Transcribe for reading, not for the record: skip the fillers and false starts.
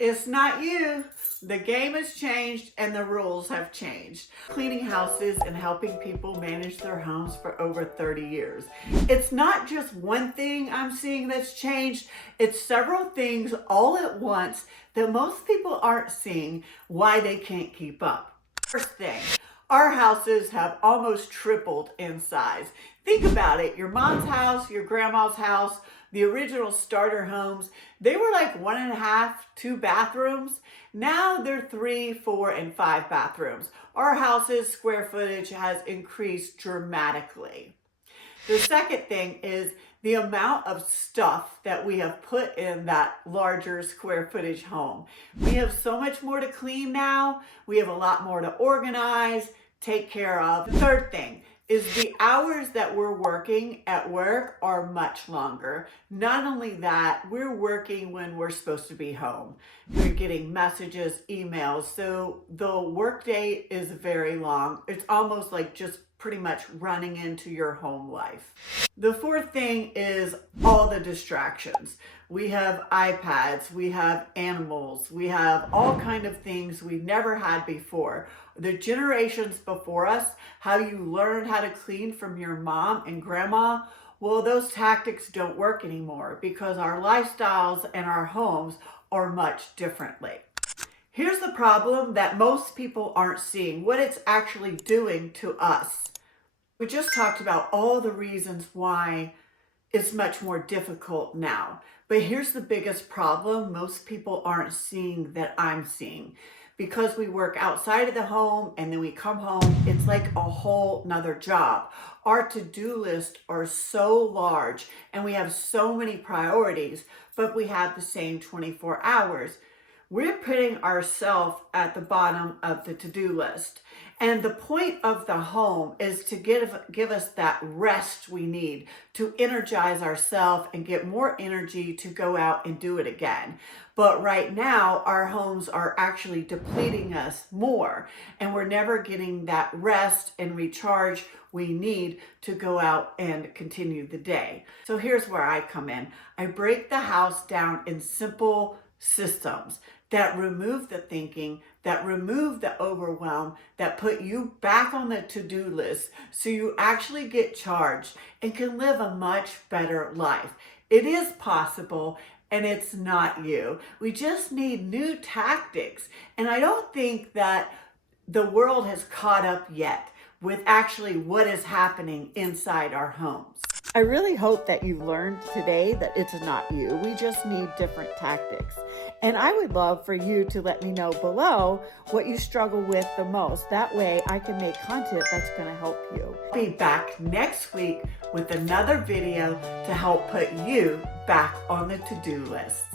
It's not you. The game has changed and the rules have changed. Cleaning houses and helping people manage their homes for over 30 years. It's not just one thing I'm seeing that's changed. It's several things all at once that most people aren't seeing why they can't keep up. First thing, our houses have almost tripled in size. Think about it. Your mom's house, your grandma's house, the original starter homes, they were like 1.5, 2 bathrooms. Now they're 3, 4, and 5 bathrooms. Our house's square footage has increased dramatically. The second thing is the amount of stuff that we have put in that larger square footage home. We have so much more to clean now. We have a lot more to organize, take care of. The third thing is the hours that we're working at work are much longer. Not only that, we're working when we're supposed to be home. We're getting messages, emails, so the workday is very long. It's almost like just pretty much running into your home life. The fourth thing is all the distractions. We have iPads, we have animals, we have all kind of things we never had before. The generations before us, how you learned how to clean from your mom and grandma, well, those tactics don't work anymore because our lifestyles and our homes are much differently. Here's the problem that most people aren't seeing, what it's actually doing to us. We just talked about all the reasons why it's much more difficult now. But here's the biggest problem most people aren't seeing that I'm seeing. Because we work outside of the home and then we come home, it's like a whole nother job. Our to-do lists are so large and we have so many priorities, but we have the same 24 hours. We're putting ourselves at the bottom of the to-do list. And the point of the home is to give us that rest we need to energize ourselves and get more energy to go out and do it again. But right now, our homes are actually depleting us more, and we're never getting that rest and recharge we need to go out and continue the day. So here's where I come in. I break the house down in simple systems that remove the thinking, that remove the overwhelm, that put you back on the to-do list so you actually get charged and can live a much better life. It is possible, and it's not you. We just need new tactics. And I don't think that the world has caught up yet with actually what is happening inside our homes. I really hope that you've learned today that it's not you. We just need different tactics. And I would love for you to let me know below what you struggle with the most. That way I can make content that's going to help you. I'll be back next week with another video to help put you back on the to-do list.